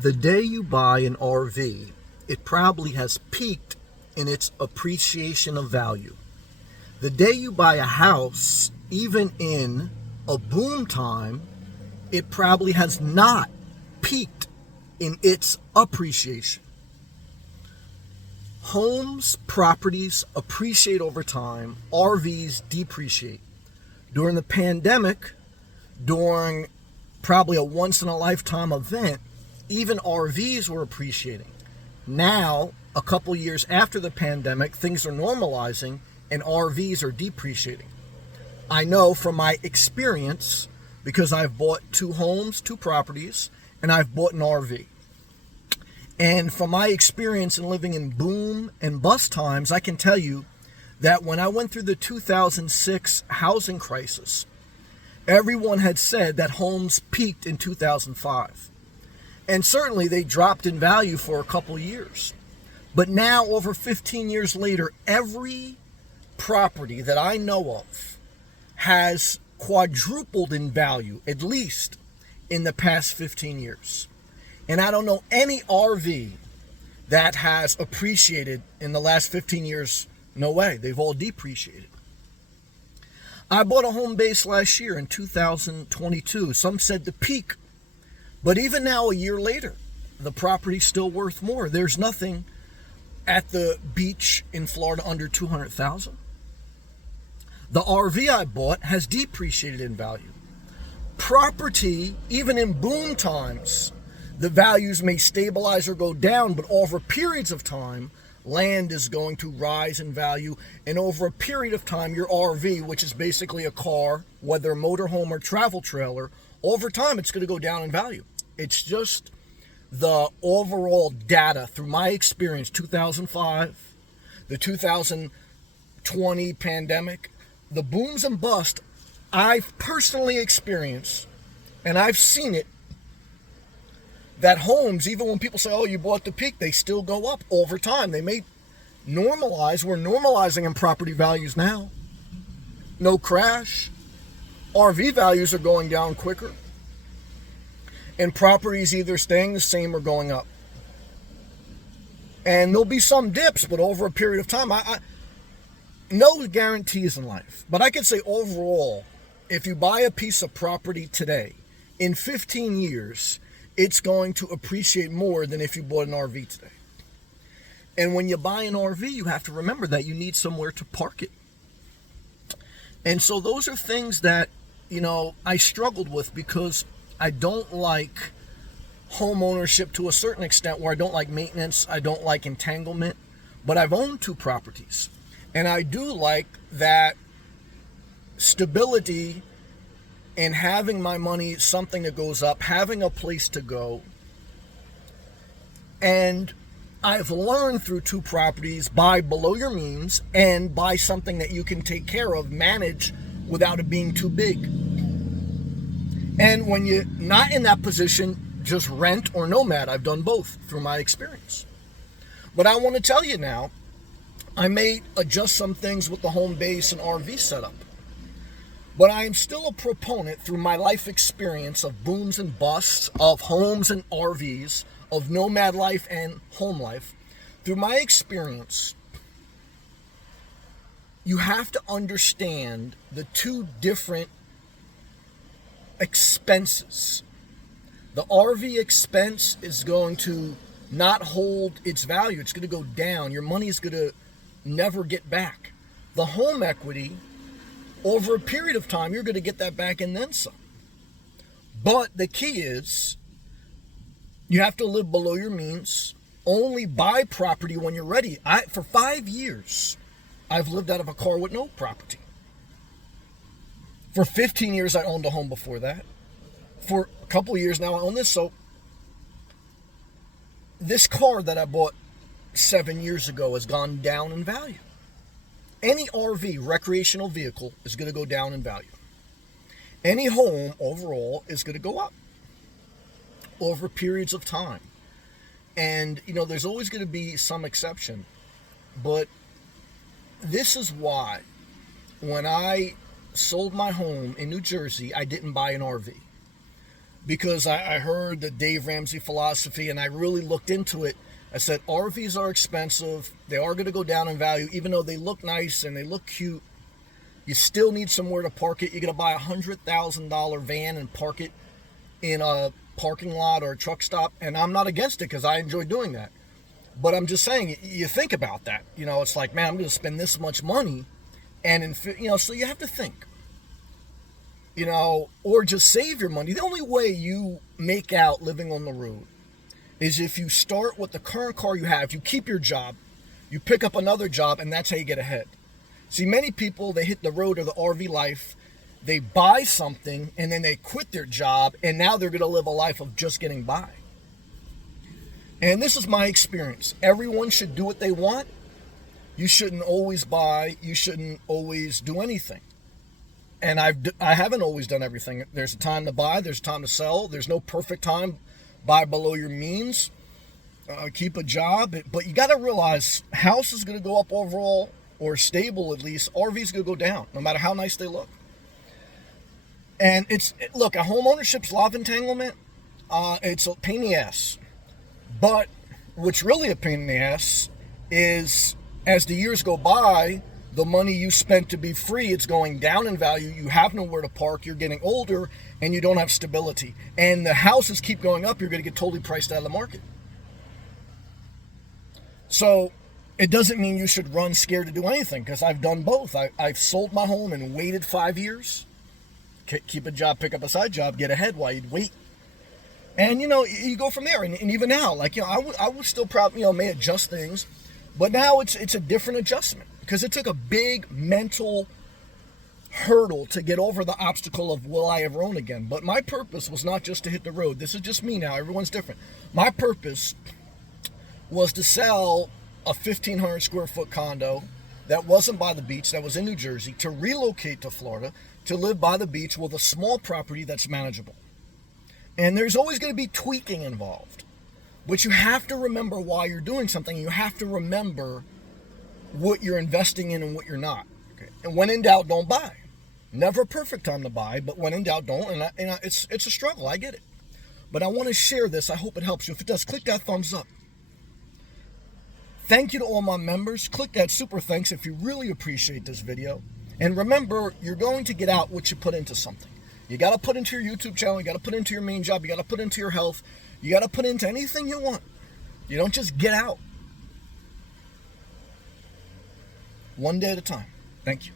The day you buy an RV, it probably has peaked in its appreciation of value. The day you buy a house, even in a boom time, it probably has not peaked in its appreciation. Homes, properties appreciate over time, RVs depreciate. During the pandemic, during probably a once in a lifetime event, even RVs were appreciating. Now, a couple years after the pandemic, things are normalizing and RVs are depreciating. I know from my experience, because I've bought 2 homes, 2 properties, and I've bought an RV. And from my experience in living in boom and bust times, I can tell you that when I went through the 2006 housing crisis, everyone had said that homes peaked in 2005. And certainly they dropped in value for a couple years. But now, over 15 years later, every property that I know of has quadrupled in value, at least in the past 15 years. And I don't know any RV that has appreciated in the last 15 years. No way. They've all depreciated. I bought a Homebase last year in 2022. Some said the peak. But even now, a year later, the property's still worth more. There's nothing at the beach in Florida under $200,000. The RV I bought has depreciated in value. Property, even in boom times, the values may stabilize or go down, but over periods of time, land is going to rise in value. And over a period of time, your RV, which is basically a car, whether a motorhome or travel trailer, over time, it's going to go down in value. It's just the overall data through my experience, 2005, the 2020 pandemic, the booms and busts I've personally experienced, and I've seen it, that homes, even when people say, oh, you bought the peak, they still go up over time. They may normalize. We're normalizing in property values now. No crash. RV values are going down quicker. And properties either staying the same or going up. And there'll be some dips, but over a period of time, no guarantees in life. But I could say overall, if you buy a piece of property today, in 15 years, it's going to appreciate more than if you bought an RV today. And when you buy an RV, you have to remember that you need somewhere to park it. And so those are things that, I struggled with because I don't like home ownership to a certain extent, where I don't like maintenance, I don't like entanglement, but I've owned 2 properties. And I do like that stability and having my money, something that goes up, having a place to go. And I've learned through 2 properties, buy below your means and buy something that you can take care of, manage without it being too big. And when you're not in that position, just rent or Nomad. I've done both through my experience. But I want to tell you now, I may adjust some things with the Homebase and RV setup. But I am still a proponent through my life experience of booms and busts, of homes and RVs, of nomad life and home life. Through my experience, you have to understand the 2 different expenses. The RV expense is going to not hold its value. It's going to go down. Your money is going to never get back. The home equity, over a period of time, you're going to get that back and then some. But the key is you have to live below your means. Only buy property when you're ready. For 5 years, I've lived out of a car with no property. For 15 years, I owned a home before that. For a couple of years now, I own this. So this car that I bought 7 years ago has gone down in value. Any RV, recreational vehicle, is going to go down in value. Any home overall is going to go up over periods of time. And, there's always going to be some exception. But this is why when I sold my home in New Jersey, I didn't buy an RV. because I heard the Dave Ramsey philosophy and I really looked into it. I said, RVs are expensive. They are going to go down in value, even though they look nice and they look cute. You still need somewhere to park it. You're going to buy a $100,000 van and park it in a parking lot or a truck stop. And I'm not against it because I enjoy doing that. But I'm just saying, you think about that. You know, it's like, man, I'm going to spend this much money. And, so you have to think. Or just save your money. The only way you make out living on the road is if you start with the current car you have, you keep your job, you pick up another job, and that's how you get ahead. See, many people, they hit the road or the RV life, they buy something, and then they quit their job, and now they're going to live a life of just getting by. And this is my experience. Everyone should do what they want. You shouldn't always buy. You shouldn't always do anything. And I haven't always done everything. There's a time to buy. There's a time to sell. There's no perfect time. Buy below your means. Keep a job. But you got to realize house is going to go up overall, or stable at least. RV is going to go down, no matter how nice they look. And look, a home ownership's love entanglement. It's a pain in the ass. But what's really a pain in the ass is as the years go by, the money you spent to be free, it's going down in value. You have nowhere to park. You're getting older, and you don't have stability. And the houses keep going up. You're going to get totally priced out of the market. So it doesn't mean you should run scared to do anything, because I've done both. I've sold my home and waited 5 years. Keep a job, pick up a side job, get ahead while you'd wait. And, you go from there. And even now, I was still proud, may adjust things. But now it's a different adjustment. Because it took a big mental hurdle to get over the obstacle of, will I ever own again? But my purpose was not just to hit the road. This is just me now. Everyone's different. My purpose was to sell a 1,500 square foot condo that wasn't by the beach, that was in New Jersey, to relocate to Florida, to live by the beach with a small property that's manageable. And there's always going to be tweaking involved. But you have to remember why you're doing something. You have to remember what you're investing in and what you're not. Okay? And when in doubt, don't buy. Never a perfect time to buy, but when in doubt, don't. And it's a struggle. I get it. But I want to share this. I hope it helps you. If it does, click that thumbs up. Thank you to all my members. Click that super thanks if you really appreciate this video. And remember, you're going to get out what you put into something. You got to put into your YouTube channel. You got to put into your main job. You got to put into your health. You got to put into anything you want. You don't just get out. One day at a time. Thank you.